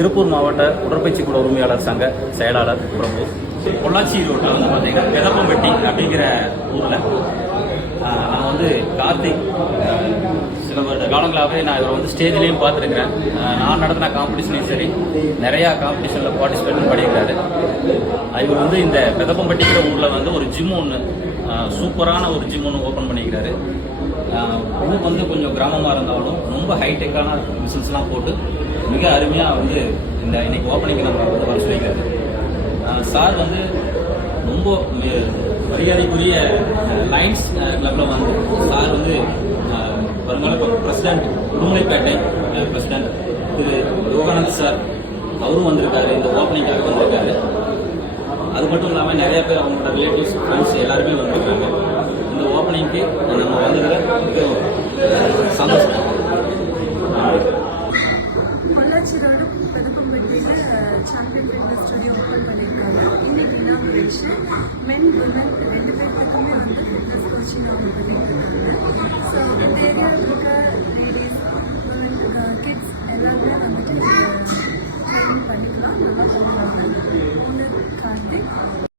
திருப்பூர் மாவட்ட உடற்பயிற்சி கூட உரிமையாளர் சங்க செயலாளர் பிரபு. பொள்ளாச்சி ரோட்டில் வந்து பார்த்தீங்கன்னா பெதப்பம்பட்டி அப்படிங்கிற ஊரில் நான் வந்து கார்த்திக் சில வருட காலங்களாகவே நான் இவரை வந்து ஸ்டேஜ்லேயும் பார்த்துருக்கிறேன். நான் நடத்தின காம்படிஷன்லையும் சரி நிறையா காம்படிஷனில் பார்ட்டிசிபேட் பண்ணியிருக்காரு. இவர் வந்து இந்த பெதப்பம்பட்டிங்கிற ஊரில் வந்து ஒரு ஜிம் ஒன்று சூப்பரான ஒரு ஜிம் ஒன்று ஓப்பன் பண்ணிக்கிறாரு. ஊர் வந்து கொஞ்சம் கிராமமாக இருந்தாலும் ரொம்ப ஹைடெக்கான மிஷின்ஸ்லாம் போட்டு மிக அருமையாக வந்து இந்த இன்னைக்கு ஓப்பனிங் நம்ம வந்து வர சொல்லிக்கிறாரு. சார் வந்து ரொம்ப மரியாதைக்குரிய லைன்ஸ் கிளப்பில் வந்து சார் வந்து வருங்கால பிரசிடென்ட் உடுமலைப்பேட்டை பிரசிடென்ட் திரு யோகானந்த் சார் அவரும் வந்திருக்காரு, இந்த ஓப்பனிங்காக வந்திருக்காரு. அது மட்டும் இல்லாமல் நிறைய பேர் அவங்களோட ரிலேட்டிவ்ஸ் ஃப்ரெண்ட்ஸ் எல்லாருமே வந்திருக்காங்க. இந்த ஓப்பனிங்க்கு நம்ம வந்ததில் மிக சந்தோஷம். பொள்ளாச்சி ரோடு பெதப்பம்பட்டியில் சாம்பியன் ஃபிட்னஸ் ஸ்டுடியோ ஓப்பன் பண்ணியிருக்காங்க. இன்னைக்கு இனாகுரேஷன் மென் விமன் 2 பேருக்குமே வந்து ஃபிட்னஸ் கோச்சிங் அவங்க பண்ணிட்டு இருக்காங்க. ஸோ இந்த ஏரியாவில் இருக்க